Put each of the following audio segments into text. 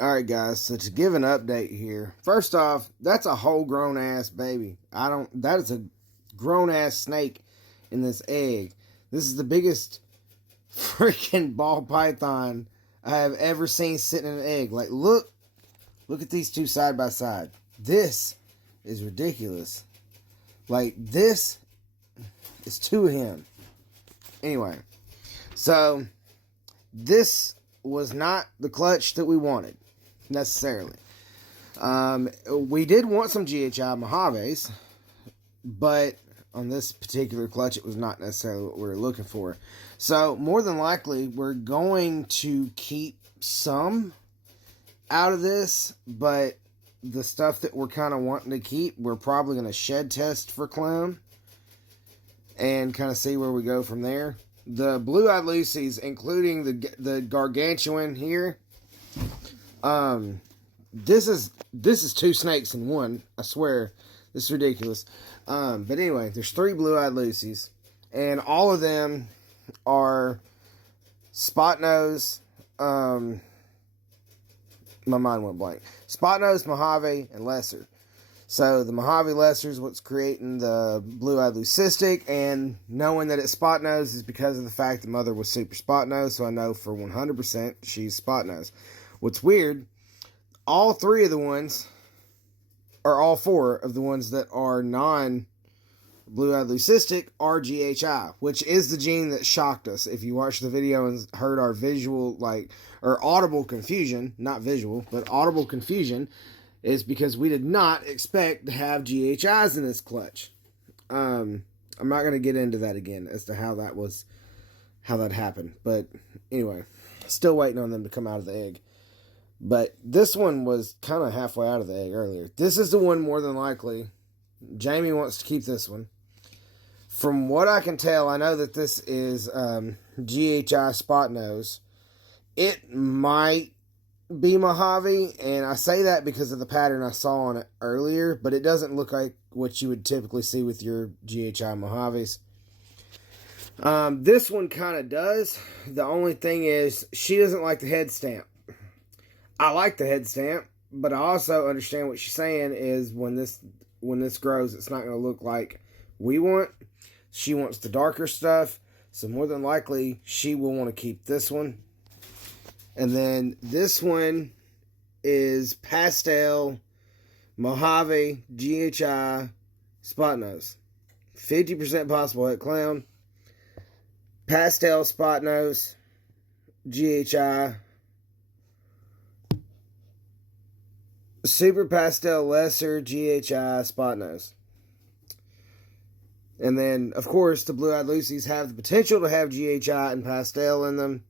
Alright guys, so to give an update here. First off, that's a whole grown ass baby. That is a grown ass snake in this egg. This is the biggest freaking ball python I have ever seen sitting in an egg. Like look at these two side by side. This is ridiculous. Like this is two of him. Anyway, so this was not the clutch that we wanted necessarily. We did want some GHI Mojaves, but on this particular clutch, it was not necessarily what we were looking for. So more than likely, we're going to keep some out of this, but the stuff that we're kind of wanting to keep, we're probably going to shed test for clown and kind of see where we go from there. The blue-eyed Lucy's, including the gargantuan here, this is two snakes in one. I swear, this is ridiculous. But anyway, there's three blue-eyed Lucy's, and all of them are spot nose. My mind went blank. Spot nose, Mojave, and lesser. So the Mojave Lesser is what's creating the blue-eyed leucistic, and knowing that it's spot nose is because of the fact the mother was super spot nose, so I know for 100% she's spot nose. What's weird, all three of the ones, or all four of the ones that are non-blue-eyed leucistic are GHI, which is the gene that shocked us. If you watched the video and heard our visual, or audible confusion, not visual, but audible confusion, is because we did not expect to have GHIs in this clutch. I'm not going to get into that again as to how that happened. But anyway, still waiting on them to come out of the egg. But this one was kind of halfway out of the egg earlier. This is the one more than likely. Jamie wants to keep this one. From what I can tell, I know that this is GHI spot nose. It might be Mojave, and I say that because of the pattern I saw on it earlier, but it doesn't look like what you would typically see with your GHI Mojaves. This one kind of does. The only thing is, she doesn't like the head stamp. I like the head stamp, but I also understand what she's saying is when this grows, it's not going to look like we want. She wants the darker stuff, so more than likely, she will want to keep this one. And then this one is pastel, Mojave, GHI, spot nose. 50% possible het clown. Pastel, spot nose, GHI. Super pastel, lesser, GHI, spot nose. And then, of course, the blue-eyed Lucy's have the potential to have GHI and pastel in them.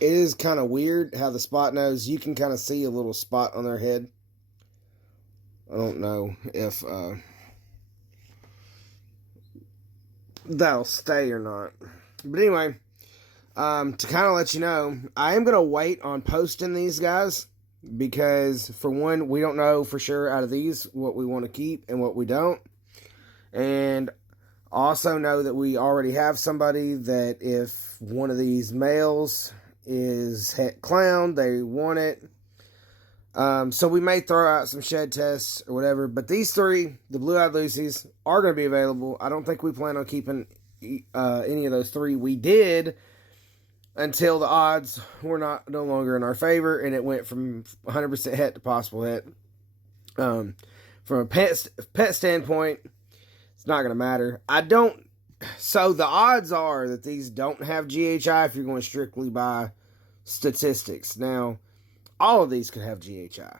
It is kind of weird how the spot nose, you can kind of see a little spot on their head. I don't know if that'll stay or not. But anyway, to kind of let you know, I am going to wait on posting these guys because, for one, we don't know for sure out of these what we want to keep and what we don't. And also know that we already have somebody that if one of these males is het clown, they want it. So we may throw out some shed tests or whatever. But these three, the blue-eyed Lucy's, are going to be available. I don't think we plan on keeping any of those three. We did until the odds were no longer in our favor, and it went from 100% het to possible het. From a pet standpoint, it's not going to matter. So the odds are that these don't have GHI if you're going strictly by statistics. Now, all of these could have GHI.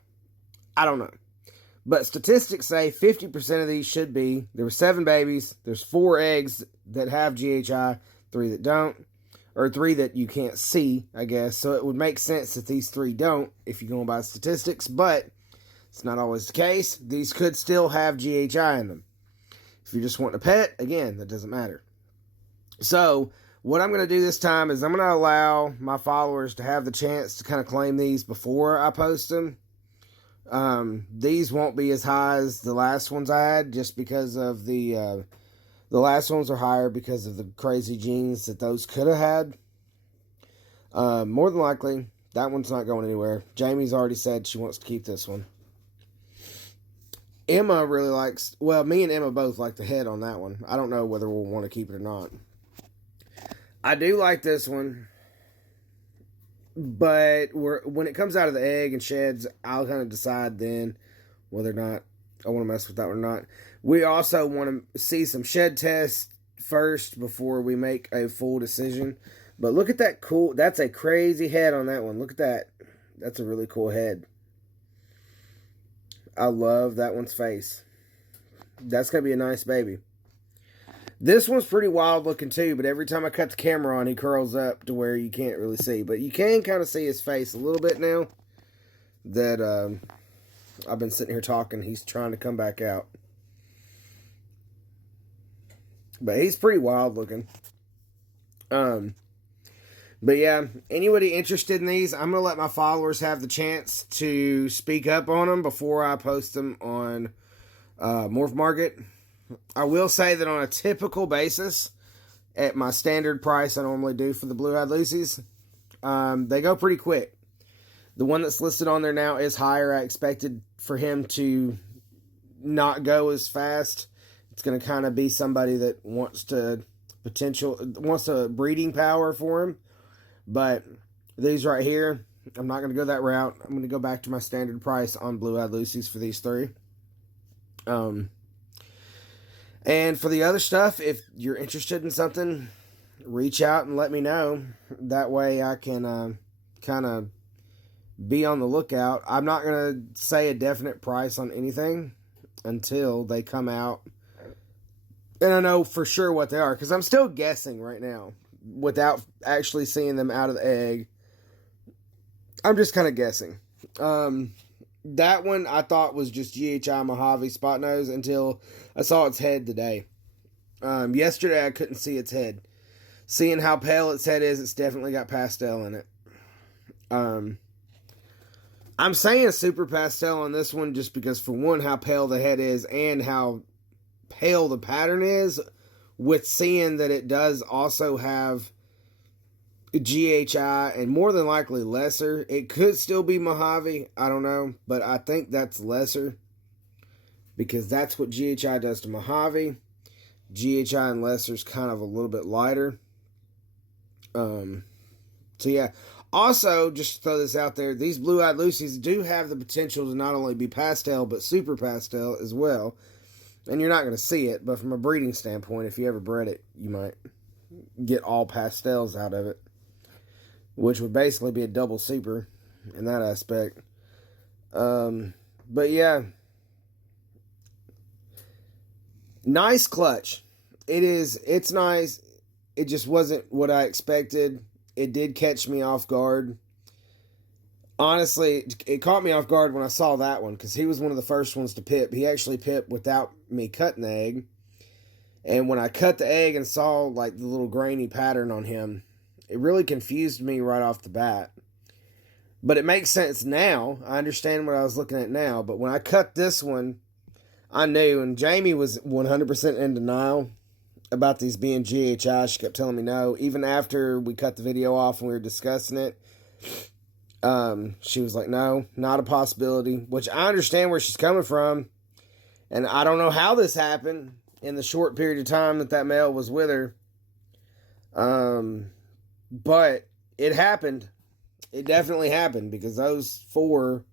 I don't know. But statistics say 50% of these should be. There were 7 babies. There's 4 eggs that have GHI, 3 that don't. Or 3 that you can't see, I guess. So it would make sense that these 3 don't if you're going by statistics. But it's not always the case. These could still have GHI in them. If you just want a pet, again, that doesn't matter. So, what I'm going to do this time is I'm going to allow my followers to have the chance to kind of claim these before I post them. These won't be as high as the last ones I had, just because of the last ones are higher because of the crazy genes that those could have had. More than likely, That one's not going anywhere. Jamie's already said she wants to keep this one. Emma really likes... Well, me and Emma both like the head on that one. I don't know whether we'll want to keep it or not. I do like this one. But when it comes out of the egg and sheds, I'll kind of decide then whether or not I want to mess with that one or not. We also want to see some shed tests first before we make a full decision. But look at that cool... That's a crazy head on that one. Look at that. That's a really cool head. I love that one's face. That's going to be a nice baby. This one's pretty wild looking too, but every time I cut the camera on, he curls up to where you can't really see. But you can kind of see his face a little bit now that I've been sitting here talking. He's trying to come back out. But he's pretty wild looking. But yeah, anybody interested in these, I'm going to let my followers have the chance to speak up on them before I post them on Morph Market. I will say that on a typical basis, at my standard price I normally do for the Blue-Eyed Lucy's, they go pretty quick. The one that's listed on there now is higher. I expected for him to not go as fast. It's going to kind of be somebody that wants a breeding power for him. But these right here, I'm not going to go that route. I'm going to go back to my standard price on Blue-Eyed Lucy's for these three. And for the other stuff, if you're interested in something, reach out and let me know. That way I can kind of be on the lookout. I'm not going to say a definite price on anything until they come out. And I know for sure what they are, because I'm still guessing right now without actually seeing them out of the egg. I'm just kind of guessing. That one I thought was just GHI Mojave Spot Nose until I saw its head today. Yesterday I couldn't see its head. Seeing how pale its head is, it's definitely got pastel in it. I'm saying super pastel on this one just because, for one, how pale the head is and how pale the pattern is, with seeing that it does also have GHI and more than likely lesser. It could still be Mojave, I don't know, but I think that's lesser because that's what GHI does to Mojave. GHI and lesser is kind of a little bit lighter. So yeah. Also, just to throw this out there, these Blue-Eyed Lucy's do have the potential to not only be pastel, but super pastel as well. And you're not going to see it, but from a breeding standpoint, if you ever bred it, you might get all pastels out of it, which would basically be a double super in that aspect. But yeah, nice clutch. It's nice. It just wasn't what I expected. It did catch me off guard. Honestly, it caught me off guard when I saw that one, because he was one of the first ones to pip. He actually pipped without me cutting the egg. And when I cut the egg and saw like the little grainy pattern on him, it really confused me right off the bat. But it makes sense now. I understand what I was looking at now. But when I cut this one, I knew. And Jamie was 100% in denial about these being GHI. She kept telling me no. Even after we cut the video off and we were discussing it, she was like, no, not a possibility. Which I understand where she's coming from. And I don't know how this happened in the short period of time that male was with her. But it happened. It definitely happened, because those four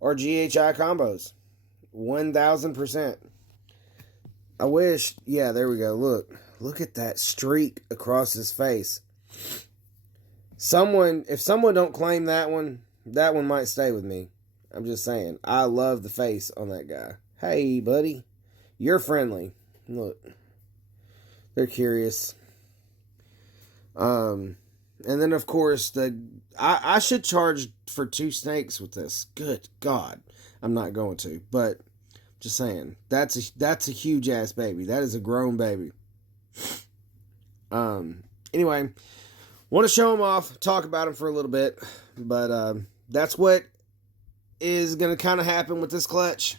are GHI combos. 1,000%. I wish, yeah, there we go. Look at that streak across his face. If someone don't claim that one might stay with me. I'm just saying. I love the face on that guy. Hey, buddy. You're friendly. Look. They're curious. And then, of course, I should charge for 2 snakes with this. Good God. I'm not going to. But, just saying. That's a huge-ass baby. That is a grown baby. Anyway, want to show him off, talk about him for a little bit. But, that's what is going to kind of happen with this clutch.